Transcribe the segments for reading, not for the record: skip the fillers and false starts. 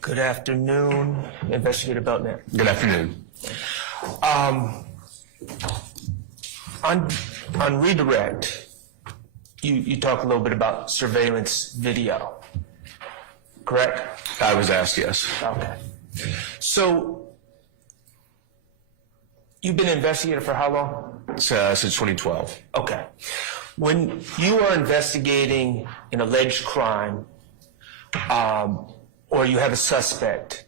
Good afternoon, Investigator Belknap. Good afternoon. On redirect, you talk a little bit about surveillance video, correct? I was asked, yes. Okay. So, you've been an investigator for how long? Since 2012. Okay. When you are investigating an alleged crime, or you have a suspect,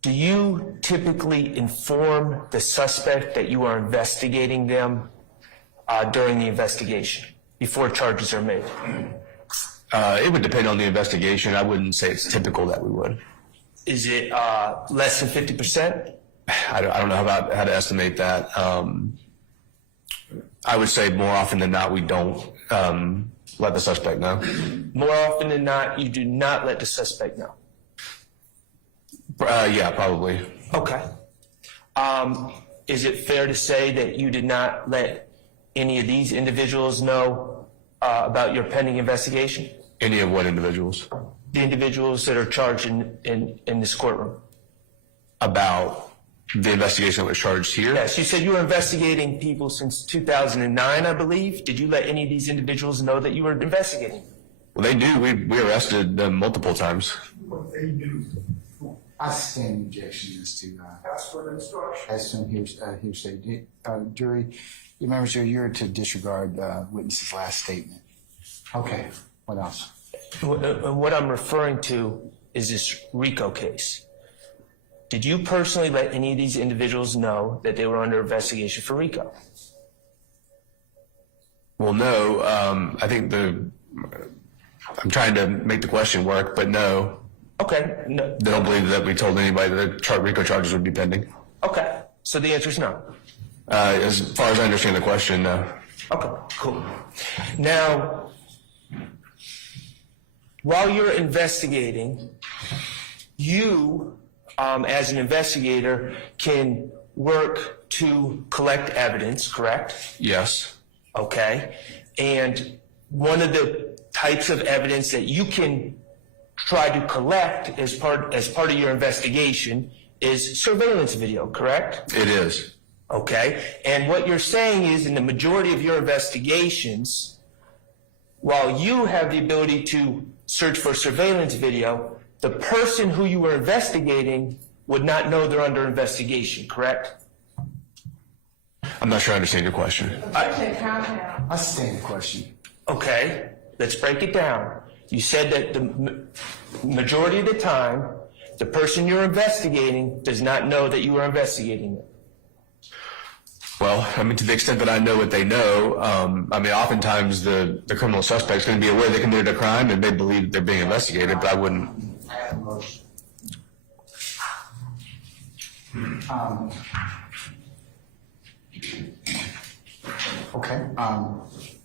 do you typically inform the suspect that you are investigating them during the investigation, before charges are made? It would depend on the investigation. I wouldn't say it's typical that we would. Is it less than 50%? I don't know how to estimate that. I would say more often than not, we don't let the suspect know. More often than not, you do not let the suspect know? Yeah, probably. Okay. Is it fair to say that you did not let any of these individuals know about your pending investigation? Any of what individuals? The individuals that are charged in this courtroom. About the investigation that was charged here? Yes, you said you were investigating people since 2009, I believe. Did you let any of these individuals know that you were investigating? Well, they do. We arrested them multiple times. What they do. I stand objection as to Ask for instruction. as some hearsay. Jury, you members, you're to disregard witness's last statement. Okay, what else? What I'm referring to is this RICO case. Did you personally let any of these individuals know that they were under investigation for RICO? Well, no. I think I'm trying to make the question work, but no. Okay. No. They don't believe that we told anybody that RICO charges would be pending. Okay. So the answer is no. As far as I understand the question, no. Okay, cool. Now, while you're investigating, you, as an investigator, can work to collect evidence, correct? Yes. Okay. And one of the types of evidence that you can try to collect as part of your investigation is surveillance video, correct? It is. Okay. And what you're saying is, in the majority of your investigations, while you have the ability to search for surveillance video, the person who you were investigating would not know they're under investigation, correct? I'm not sure I understand your question. I stand the question. Okay, let's break it down. You said that the majority of the time, the person you're investigating does not know that you are investigating it. Well, I mean, to the extent that I know what they know, I mean, oftentimes the criminal suspect's going to be aware they committed a crime and they believe they're being investigated, but I wouldn't. I have a motion. Okay,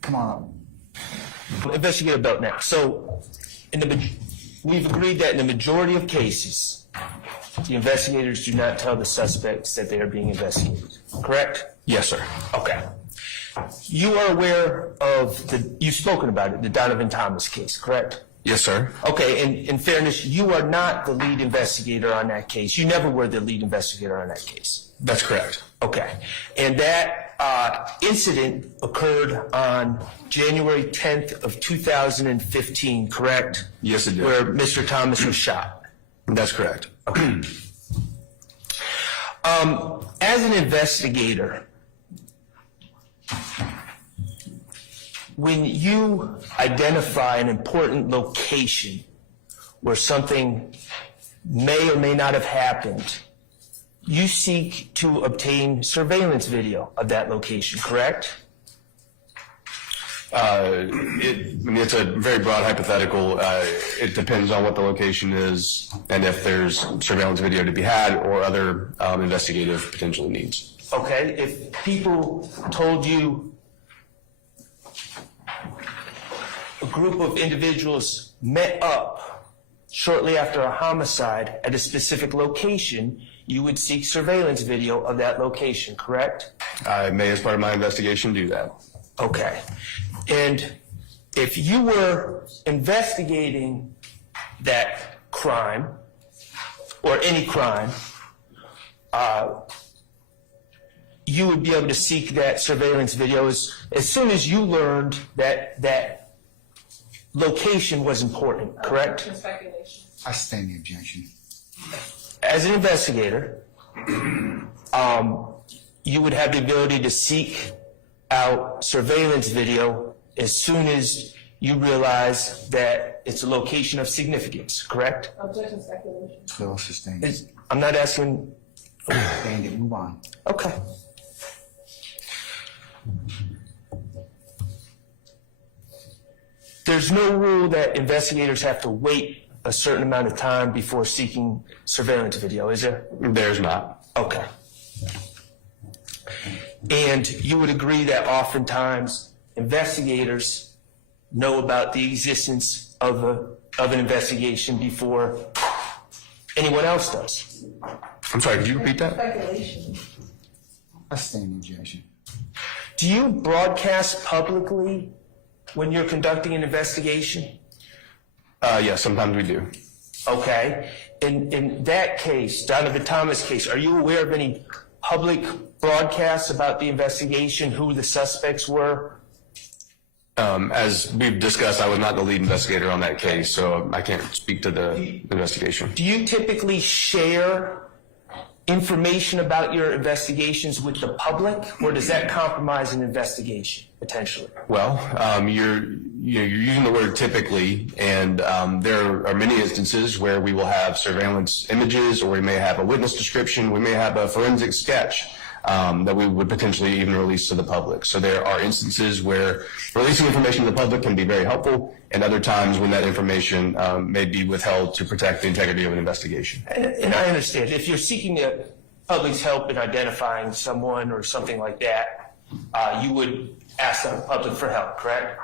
come on up. Investigator Belknap. So, we've agreed that in the majority of cases, the investigators do not tell the suspects that they are being investigated, correct? Yes, sir. Okay. You are aware of you've spoken about it, the Donovan Thomas case, correct? Yes, sir. Okay, in fairness, you are not the lead investigator on that case. You never were the lead investigator on that case. That's correct. Okay. And that incident occurred on January 10th of 2015, correct? Yes, it did. Where Mr. Thomas was shot. That's correct. Okay. As an investigator, when you identify an important location where something may or may not have happened, you seek to obtain surveillance video of that location, correct? I mean, it's a very broad hypothetical. It depends on what the location is and if there's surveillance video to be had or other investigative potential needs. Okay, if people told you a group of individuals met up shortly after a homicide at a specific location, you would seek surveillance video of that location, correct? I may, as part of my investigation, do that. Okay. And if you were investigating that crime or any crime, you would be able to seek that surveillance video as soon as you learned that location was important, correct? Speculation. I stand the objection. As an investigator, you would have the ability to seek out surveillance video as soon as you realize that it's a location of significance, correct? Objection, speculation. Bill sustained. I'm not asking. Sustained it. Move on. Okay. There's no rule that investigators have to wait a certain amount of time before seeking surveillance video, is there? There's not. Okay. And you would agree that oftentimes investigators know about the existence of an investigation before anyone else does? I'm sorry, could you repeat that? Speculation. I stand the objection. Do you broadcast publicly when you're conducting an investigation? Yes, sometimes we do. Okay. In that case, Donovan Thomas case, are you aware of any public broadcasts about the investigation, who the suspects were? As we've discussed, I was not the lead investigator on that case, so I can't speak to the investigation. Do you typically share information about your investigations with the public, or does that compromise an investigation, potentially? Well, you're using the word typically, and there are many instances where we will have surveillance images, or we may have a witness description, we may have a forensic sketch that we would potentially even release to the public. So there are instances where releasing information to the public can be very helpful, and other times when that information may be withheld to protect the integrity of an investigation. And I understand. If you're seeking the public's help in identifying someone or something like that, you would ask the public for help, correct?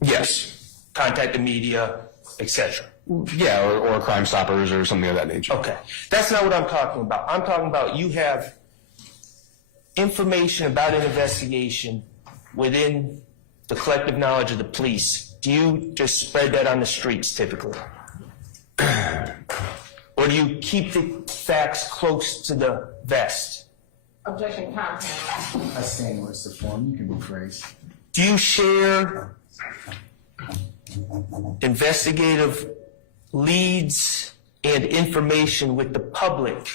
Yes. Contact the media, etc. Yeah, or Crime Stoppers or something of that nature. Okay. That's not what I'm talking about. I'm talking about you have information about an investigation within the collective knowledge of the police. Do you just spread that on the streets typically? Or do you keep the facts close to the vest? Objection, compound. I stand what's the form. You can rephrase. Do you share investigative leads and information with the public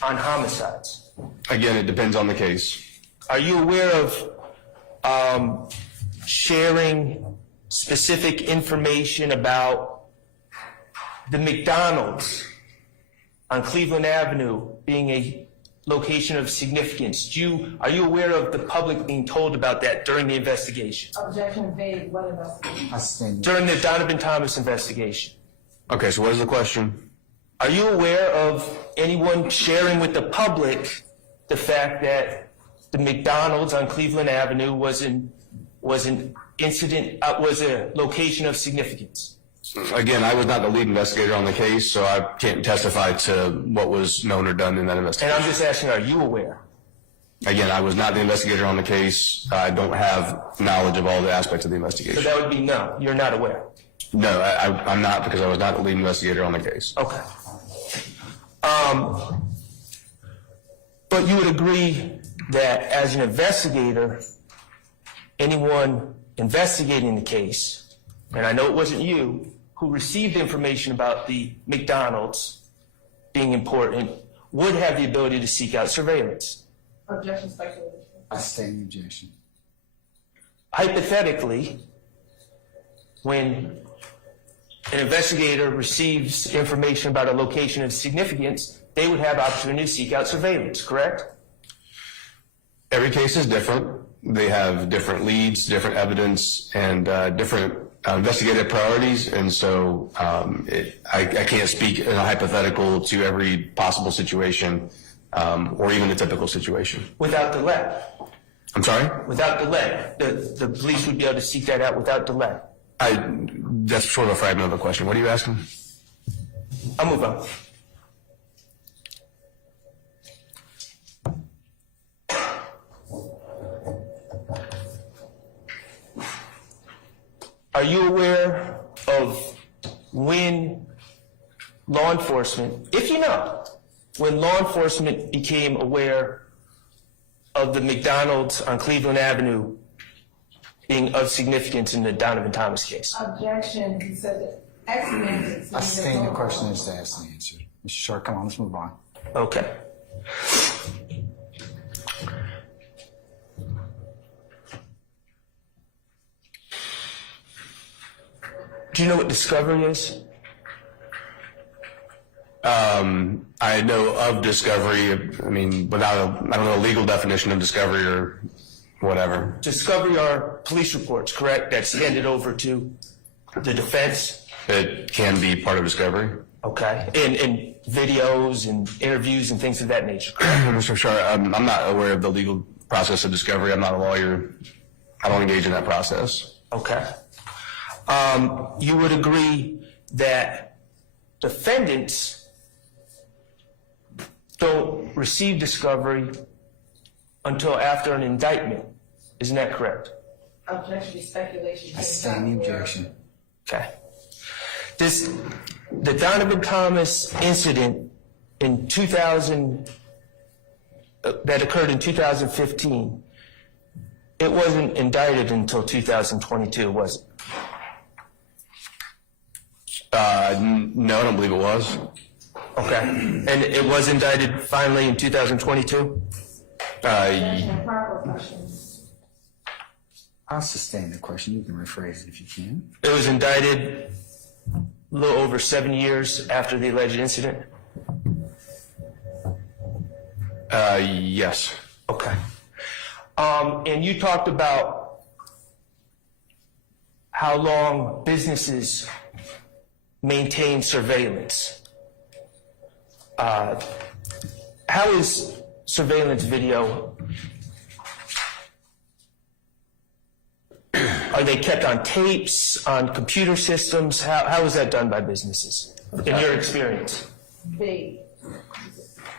on homicides? Again, it depends on the case. Are you aware of sharing specific information about the McDonald's on Cleveland Avenue being a location of significance? Are you aware of the public being told about that during the investigation? Objection, vague. What investigation? I stand. During the Donovan Thomas investigation? Okay, so what is the question? Are you aware of anyone sharing with the public the fact that the McDonald's on Cleveland Avenue was a location of significance? Again, I was not the lead investigator on the case, so I can't testify to what was known or done in that And investigation. I'm just asking, are you aware? Again, I was not the investigator on the case. I don't have knowledge of all the aspects of the So investigation. that would be no, you're not aware. No, I'm not, because I was not the lead investigator on the case. Okay. But you would agree that as an investigator, anyone investigating the case, and I know it wasn't you, who received information about the McDonald's being important, would have the ability to seek out surveillance. Objection, speculation. I stand the objection. Hypothetically, when an investigator receives information about a location of significance, they would have opportunity to seek out surveillance, correct? Every case is different. They have different leads, different evidence, and different investigative priorities, and so I can't speak in a hypothetical to every possible situation or even a typical situation. Without delay. I'm sorry? Without delay. The police would be able to seek that out without delay. That's sort of a fragment of a question. What are you asking? I'll move on. Are you aware of when law enforcement, if you know, when law enforcement became aware of the McDonald's on Cleveland Avenue being of significance in the Donovan Thomas case? Objection, he said that accident. I sustain the question is asked and answered. Mr. Schardt, come on, let's move on. Okay. Do you know what discovery is? I know of discovery. I mean, I don't know a legal definition of discovery or whatever. Discovery are police reports, correct? That's handed over to the defense? It can be part of discovery. Okay. And videos and interviews and things of that nature, correct? Mr. Schardt, I'm not aware of the legal process of discovery. I'm not a lawyer. I don't engage in that process. Okay. You would agree that defendants don't receive discovery until after an indictment. Isn't that correct? Objection, speculation. I sustain the objection. Okay. The Donovan Thomas incident in 2000, that occurred in 2015, it wasn't indicted until 2022, was it? No, I don't believe it was. Okay. And it was indicted finally in 2022? Objection, proper questions. I'll sustain the question. You can rephrase it if you can. It was indicted a little over 7 years after the alleged incident? Yes. Okay. And you talked about how long businesses maintain surveillance. How is surveillance video? Are they kept on tapes, on computer systems? How is that done by businesses, in your experience? B.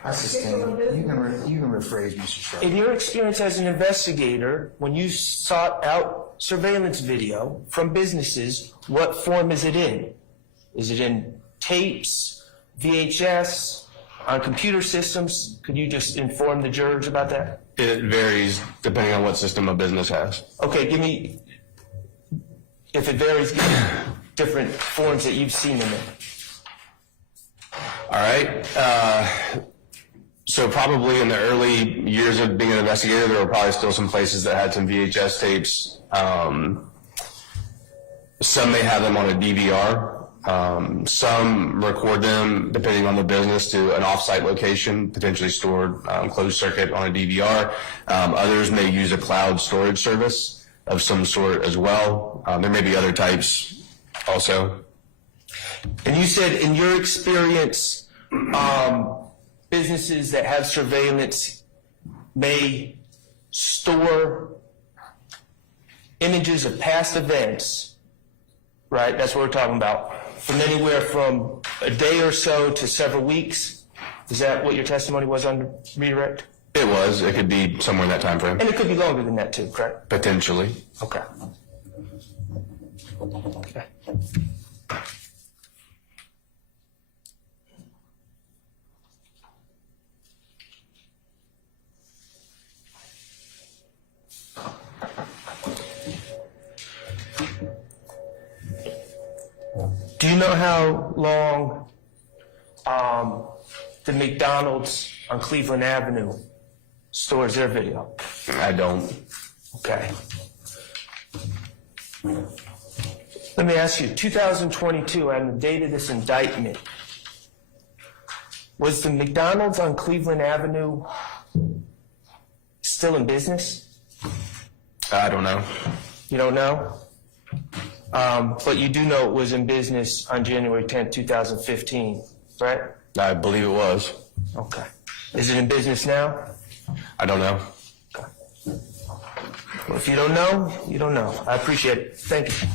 I sustain it. You can rephrase, Mr. Schardt. In your experience as an investigator, when you sought out surveillance video from businesses, what form is it in? Is it in tapes, VHS, on computer systems? Could you just inform the jurors about that? It varies depending on what system a business has. Okay, give me, if it varies, give me different forms that you've seen them in. All right. So probably in the early years of being an investigator, there were probably still some places that had some VHS tapes. Some may have them on a DVR. Some record them, depending on the business, to an off-site location, potentially stored closed circuit on a DVR. Others may use a cloud storage service of some sort as well. There may be other types also. And you said in your experience, businesses that have surveillance may store images of past events, right? That's what we're talking about. From anywhere from a day or so to several weeks. Is that what your testimony was on redirect? It was. It could be somewhere in that time frame. And it could be longer than that too, correct? Potentially. Okay. Okay. Do you know how long the McDonald's on Cleveland Avenue stores their video? I don't. Okay. Let me ask you, 2022, on the date of this indictment, was the McDonald's on Cleveland Avenue still in business? I don't know. You don't know? But you do know it was in business on January 10th, 2015, right? I believe it was. Okay. Is it in business now? I don't know. Well, if you don't know, you don't know. I appreciate it. Thank you.